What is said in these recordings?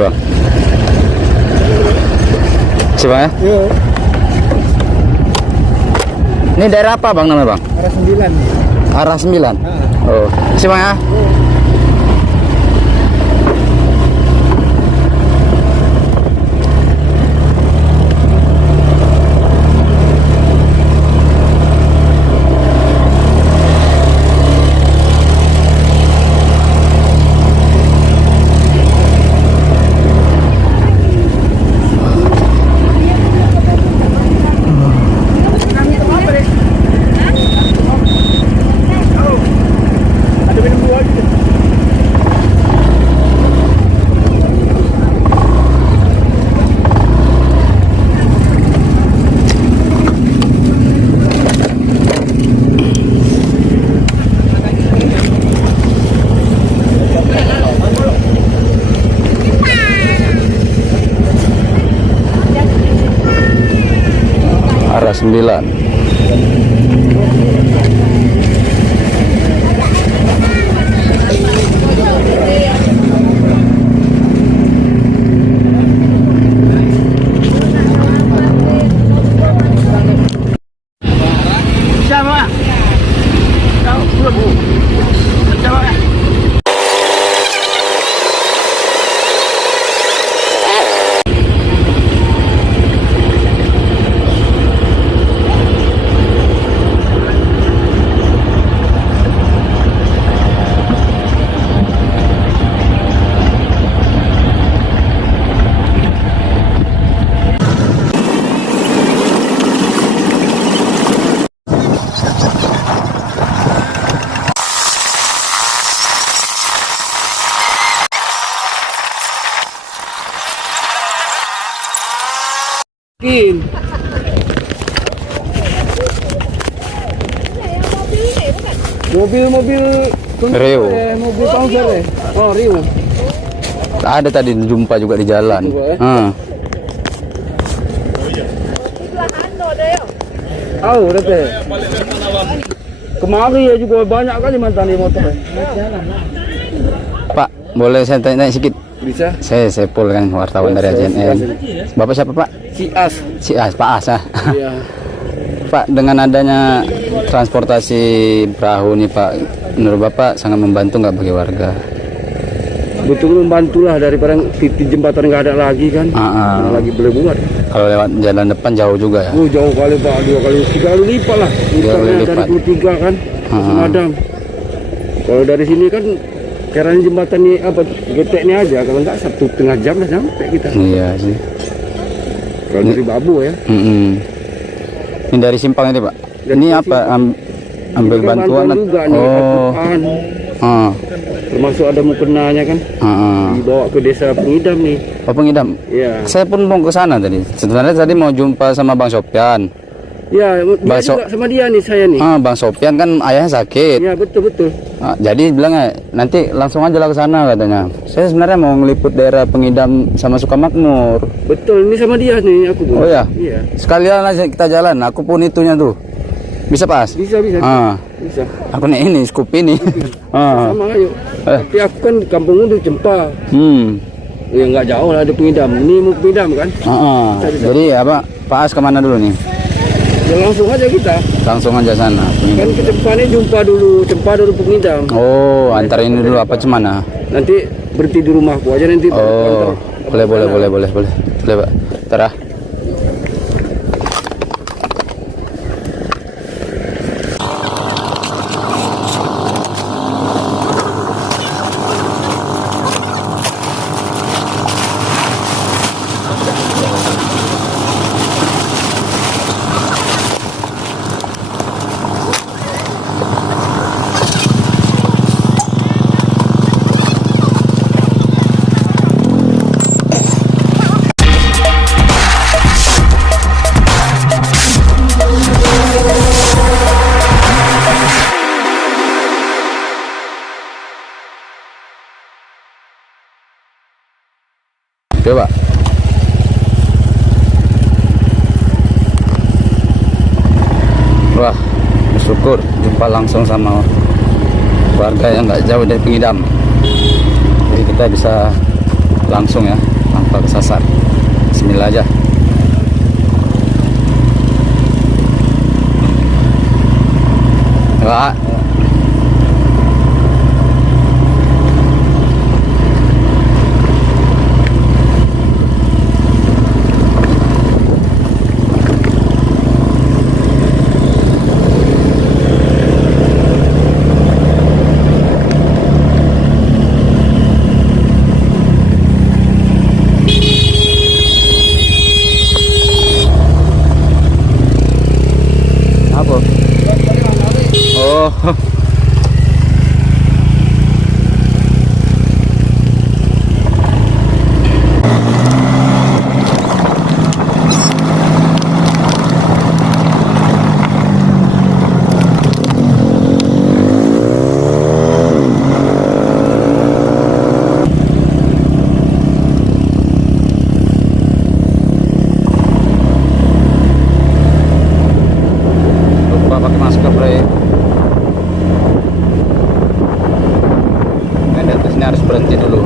Bang. Coba ya. Iya. Ini daerah apa Bang namanya Bang? Arah 9. Arah 9. Oh, coba ya. Arah 9. Siapa? Kau belum Bu. Siapa? Mobil Rio. mobil Pangser ya. Oh, Rio. Ada tadi jumpa juga di jalan. Oh, udah teh. Kemari ya juga banyak kali mantan di motor. Pak, boleh saya tanya sedikit? Bisa? Saya Sepul kan, wartawan dari AJNN. Bapak siapa Pak? Si As. Si As, Pak As. Iya. Pak, dengan adanya transportasi perahu nih Pak, menurut Bapak sangat membantu nggak bagi warga? Betul membantulah daripada titik jembatan nggak ada lagi kan. Lagi boleh buat. Kalau lewat jalan depan jauh juga ya? Oh, jauh kali Pak, 2 kali 3 kali lipat lah. 3 kali lipat. Dari Pultiga kan, Semadam. Kalau dari sini kan karena jembatan ini apa geteknya aja, kalau nggak 1,5 jam lah sampai kita. Iya sih. Kalau dari Babu ya. Ini dari simpang ini Pak. Ini apa? Ambil Ini kan bantuan? juga nih, Al-Quran. Termasuk ada mukenanya kan. Dibawa ke desa Pengidam nih. Oh, Pengidam. Iya. Saya pun mau ke sana tadi. Sebenarnya tadi mau jumpa sama Bang Sopyan. Ya, dia juga sama dia nih, saya nih. Bang Sopyan kan ayahnya sakit. Ya, betul. Jadi bilangnya nanti langsung aja lah ke sana katanya. Saya sebenarnya mau ngeliput daerah Pengidam sama Sukamakmur. Betul, ini sama dia nih aku tuh. Oh ya? Iya. Sekalian aja kita jalan. Aku pun itunya tuh. Bisa Pas? Bisa. Bisa. Aku nih ini, scoop ini. Sama ayo. Tapi aku kan kampung udah Cempa. Ya nggak jauh lah ada Pengidam. Ini mau Pengidam kan? Jadi apa? Pas kemana dulu nih? Ya langsung aja kita. Langsung aja sana. Kan ke depannya jumpa dulu Pengidam. Oh, antar ini dulu apa cemana? Nanti berhenti di rumahku aja nanti. Oh, boleh Pak. Terah. Coba. Wah, bersyukur jumpa langsung sama warga yang nggak jauh dari Pengidam. Jadi kita bisa langsung ya lupa kesasar. Bismillah aja. Wah. Apa? Oh. Lupa pakai masker, Bre. Ini di atas ini harus berhenti dulu.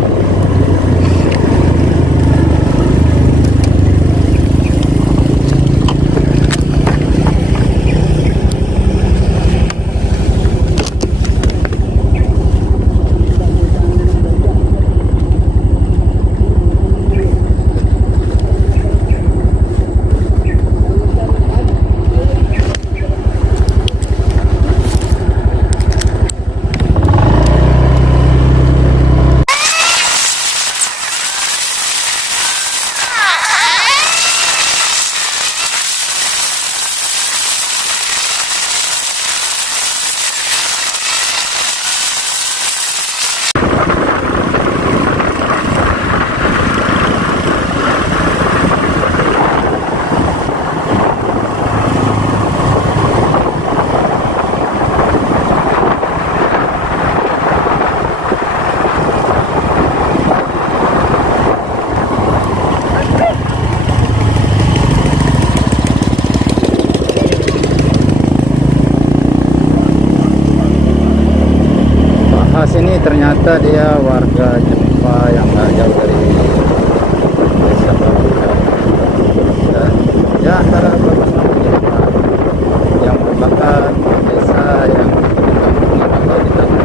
Ini ternyata dia warga Jempa yang nggak jauh dari desa Babuga, dan ya antara Bagus maupun Jempa yang merupakan desa yang tergabung atau ditangani.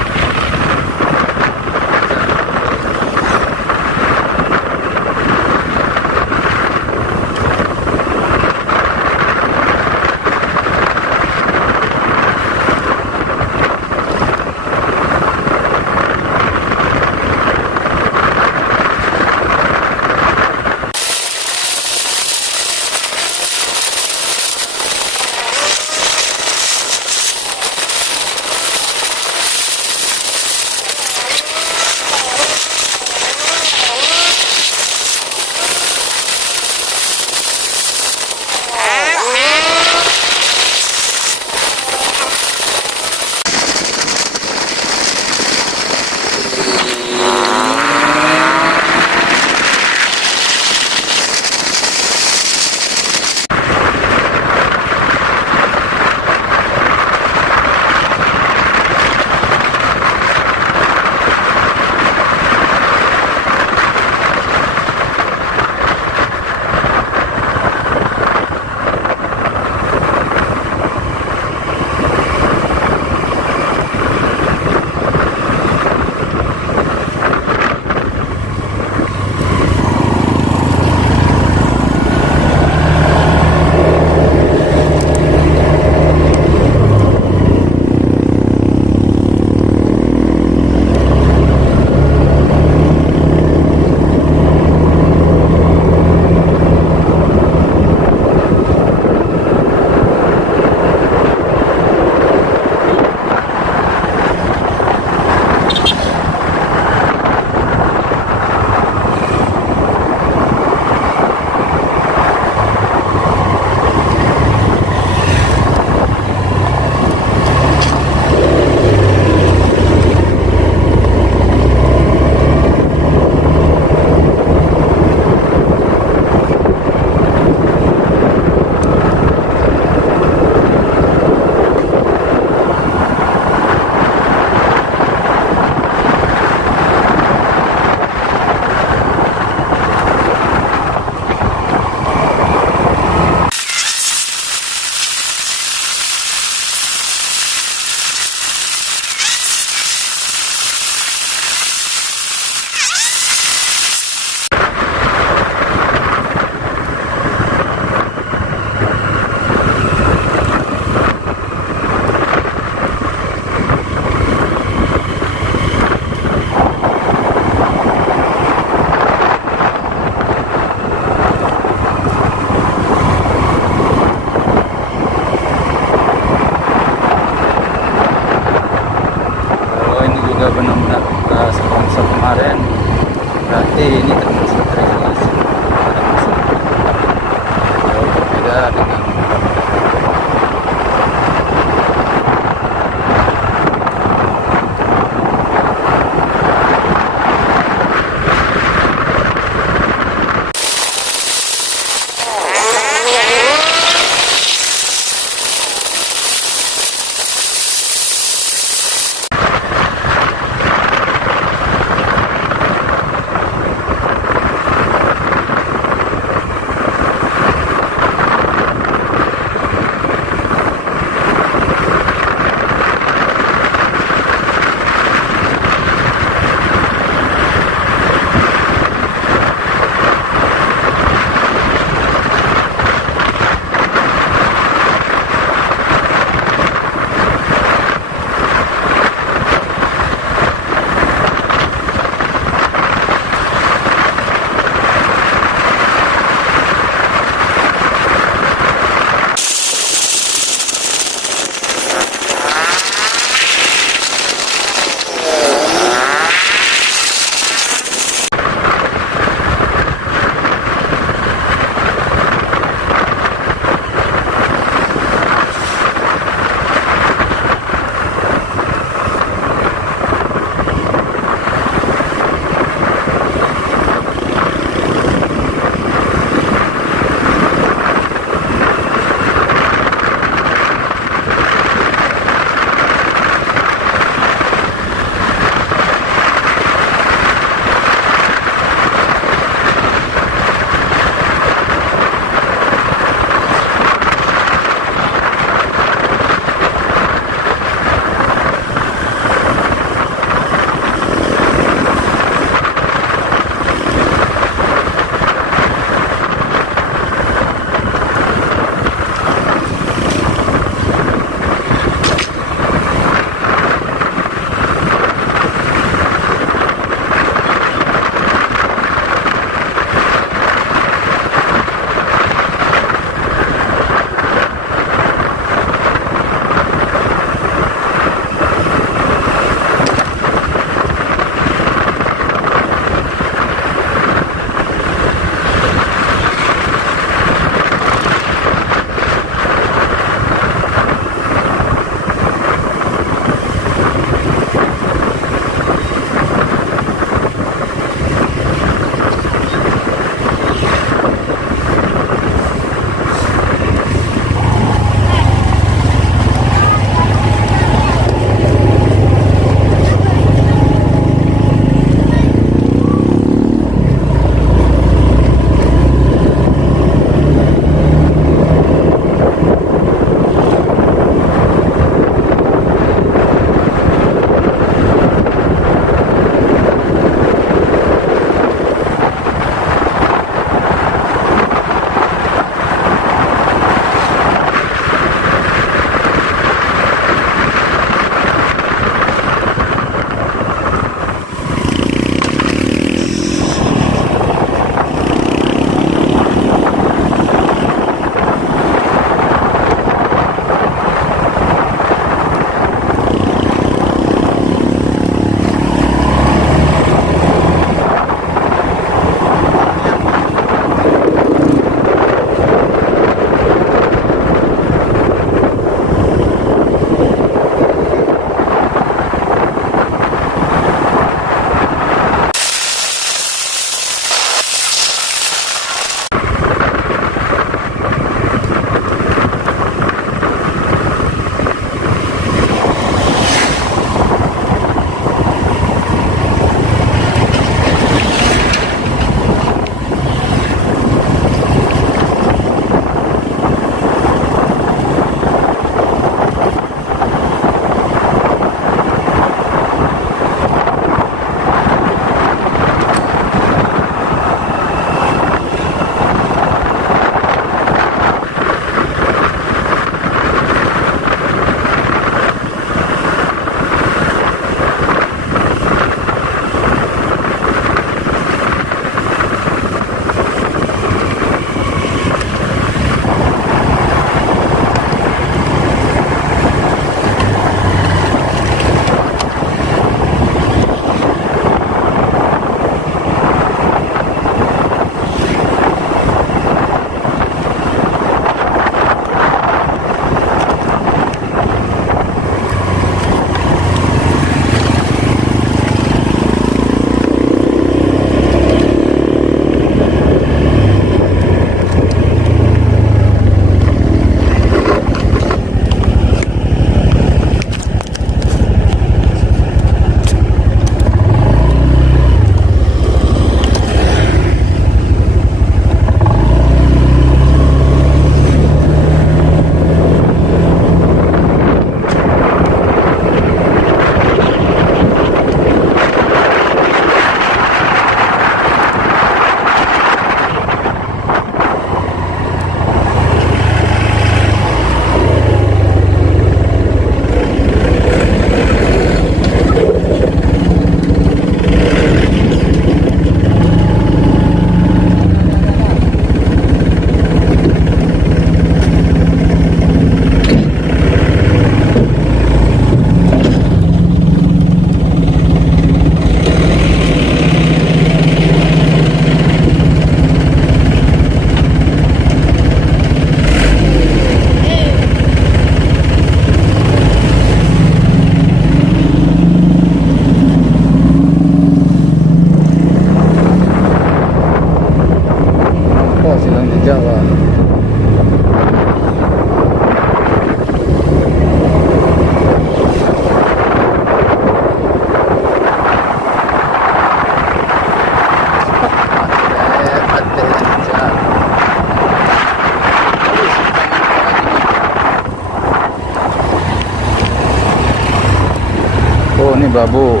Oh, ini babu.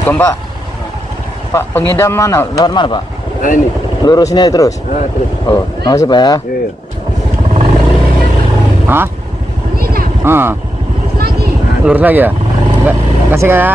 Assalamualaikum Pak. Pak, pengidam mana? Lewat mana Pak? Nah ini. Lurus ini terus? Nah terus. Oh, makasih Pak ya. Iya. Hah? Ah. Lurus lagi ya? Kasih Kak ya.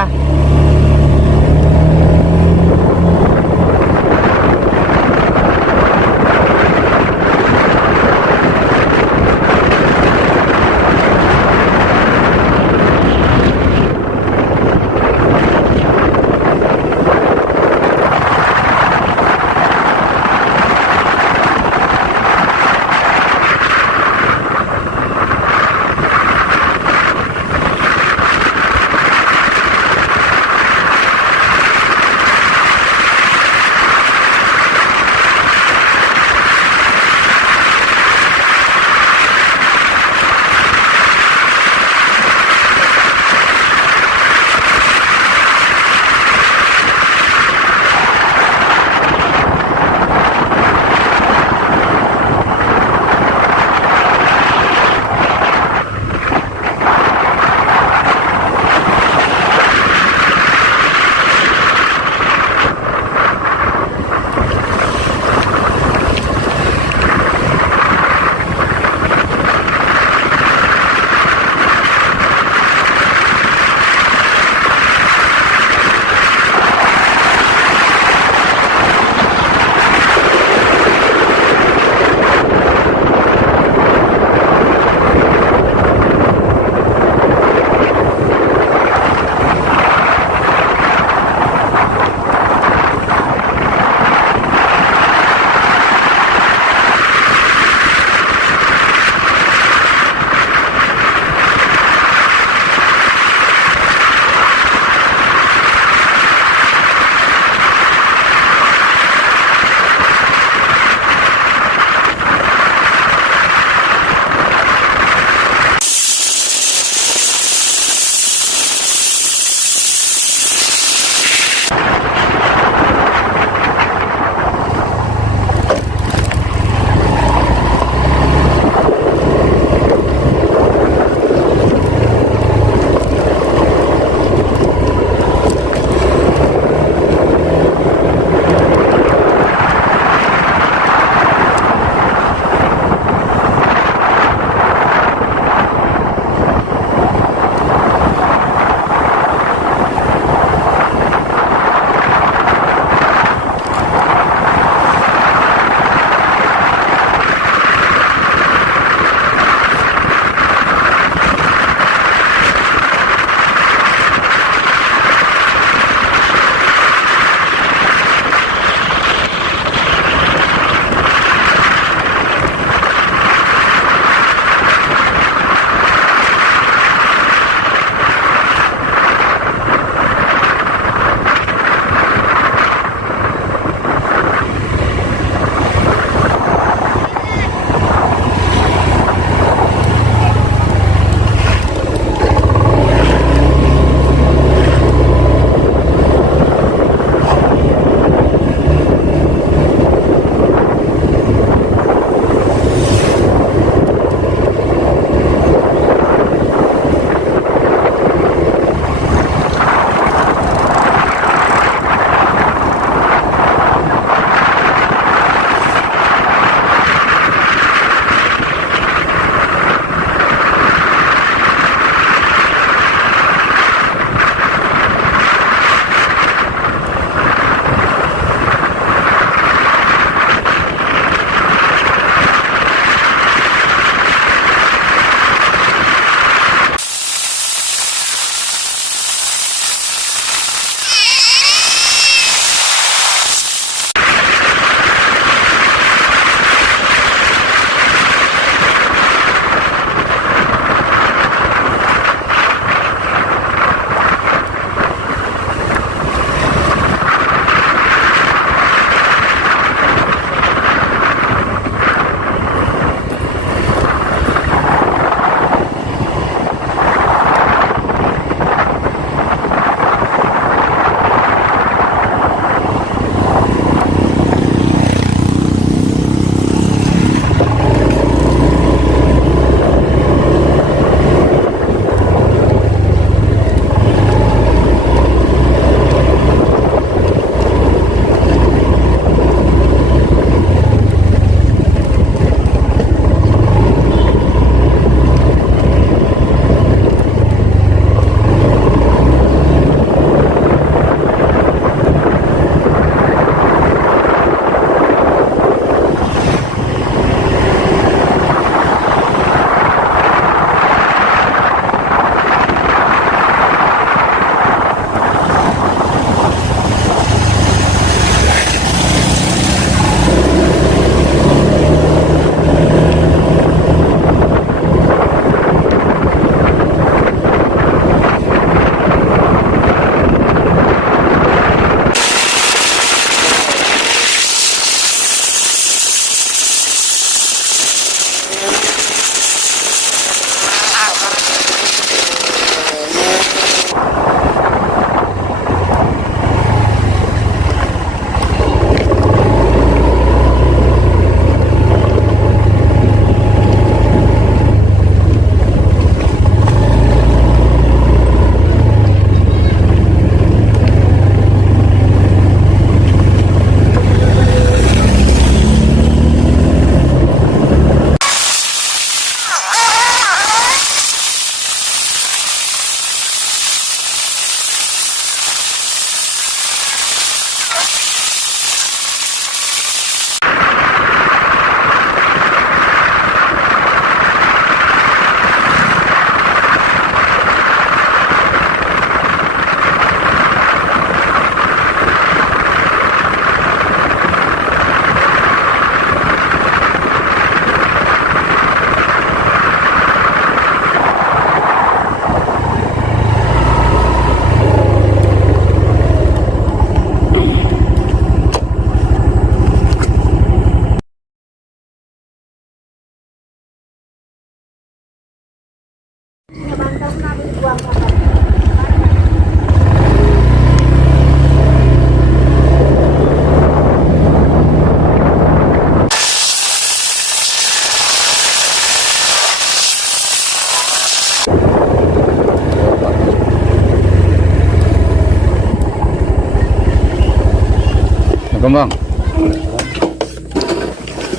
Bang.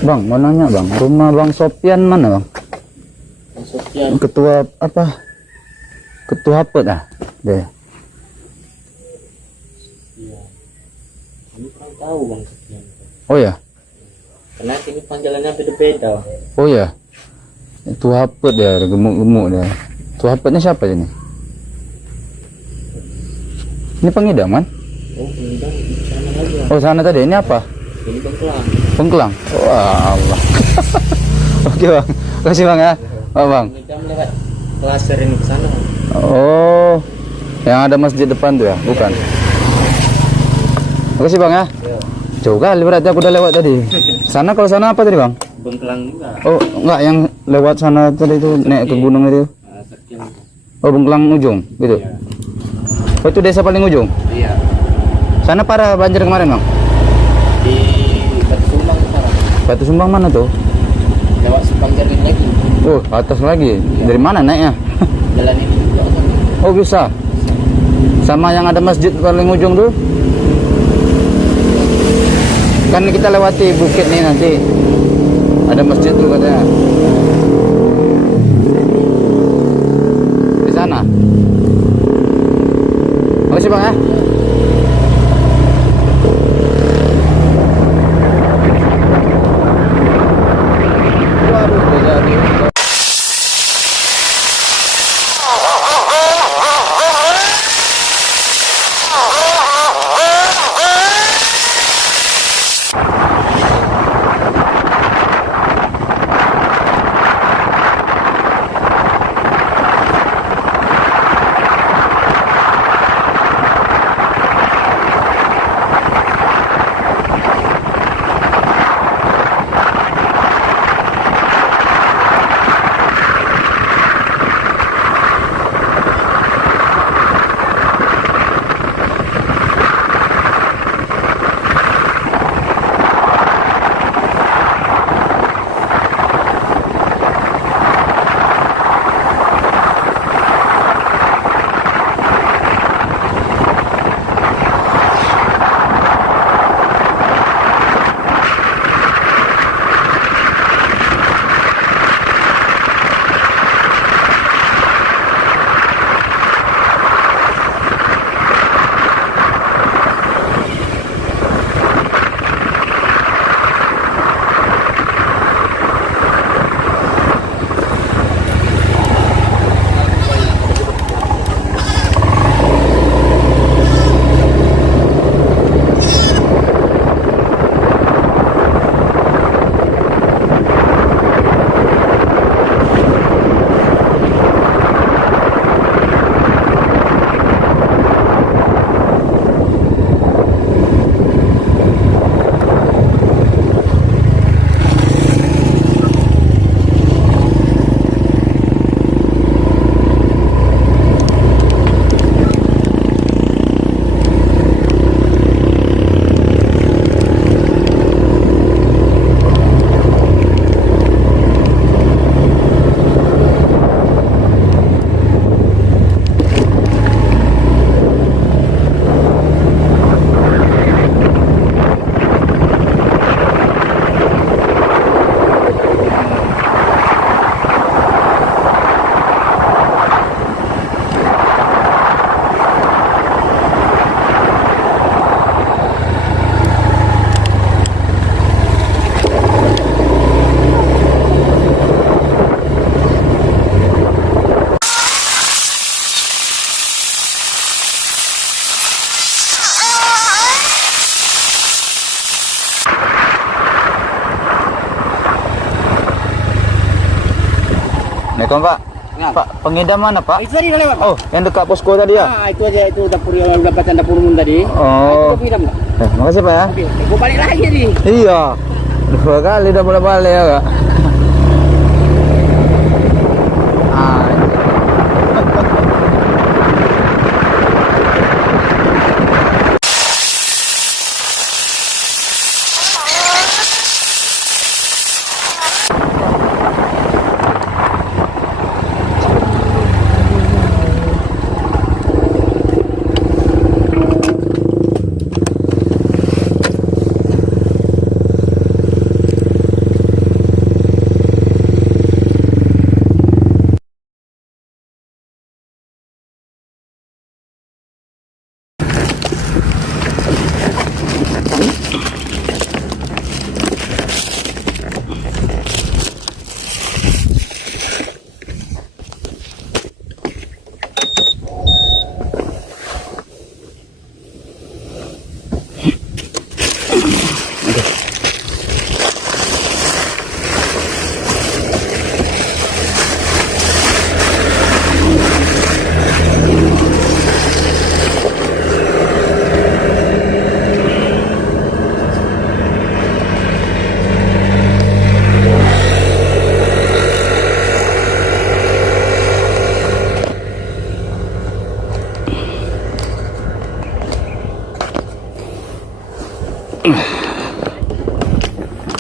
Bang, mau nanya bang, rumah Bang Sopian mana bang? Sofian. Ketua apa? Ketua apa dah? Deh. Iya. Ini kurang tahu Bang Sofian. Oh ya, Karena ini panggilannya beda-beda. oh ya. Itu apa dia? Gemuk-gemuk dia. Itu apa siapa ini? Ini pengidaman? Oh, ini kan di sana aja. Oh sana tadi. Ini apa? Ini Bengkelang. Pengkelang. Wah Allah. Oke bang, kasih bang ya. Oh bang. Ini kan lewat klaster ini ke sana. Bang. Oh, yang ada masjid depan tuh ya, bukan? Makasih bang ya. Ya. Jauh kali berarti aku udah lewat tadi. Sana kalau sana apa tadi bang? Bengkelang juga. Oh enggak, yang lewat sana tadi itu naik ke gunung itu. Sekian. Oh Bengkelang ujung gitu. Iya. Oh itu desa paling ujung. Iya. Sana parah banjir kemarin bang. Di Batu Sumbang sekarang. Batu Sumbang mana tuh? Lewat Simpang Jaring lagi. Oh atas lagi. Dari mana naiknya? Jalan ini juga kan. Oh bisa. Sama yang ada masjid paling ujung tuh. Kan kita lewati bukit nih nanti. Ada masjid tuh katanya. Di sana. Makasih bang ya. Waduh, udah jadi. Assalamualaikum Pak. Ya. Pak, pengidam mana Pak? Itu tadi udah lewat. Oh, yang dekat posko tadi ya? Ah, itu aja itu dapur yang dapatan dapur umum tadi. Oh. Itu pindah enggak? Makasih Pak ya. Gue balik lagi nih. Iya. 2 kali udah bolak-balik ya Kak.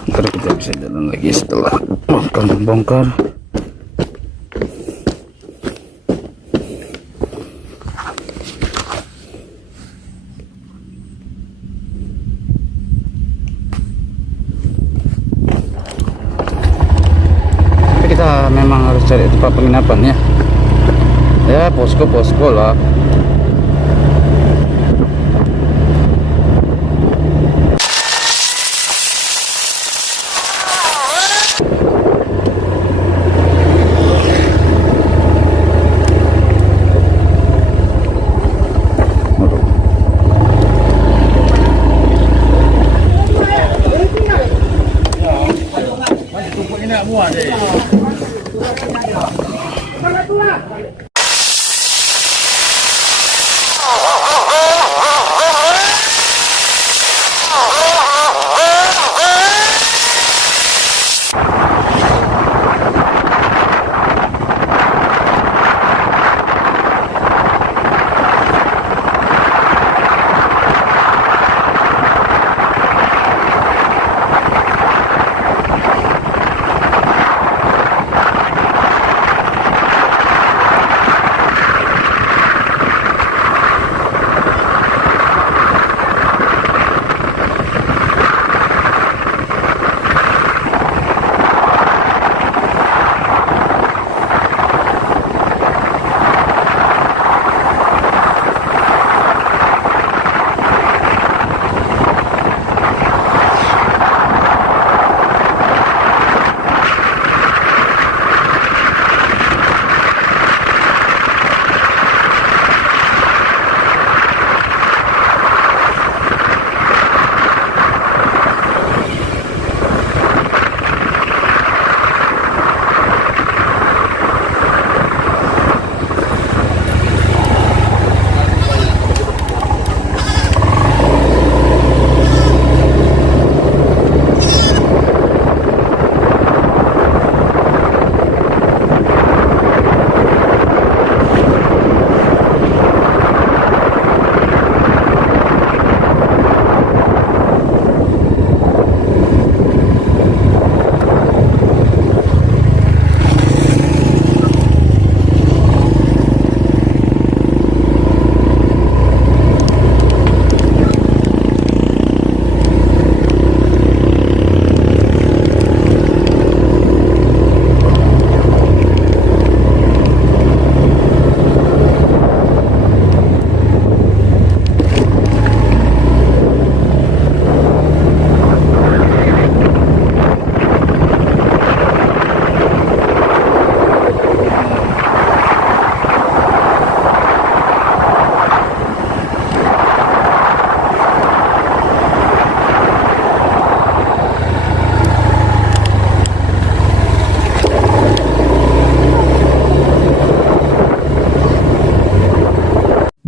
Ntar kita bisa jalan lagi setelah bongkar. Tapi kita memang harus cari tempat penginapan ya. Ya posko lah.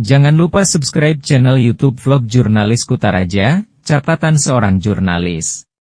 Jangan lupa subscribe channel YouTube Vlog Jurnalis Kutaraja, catatan seorang jurnalis.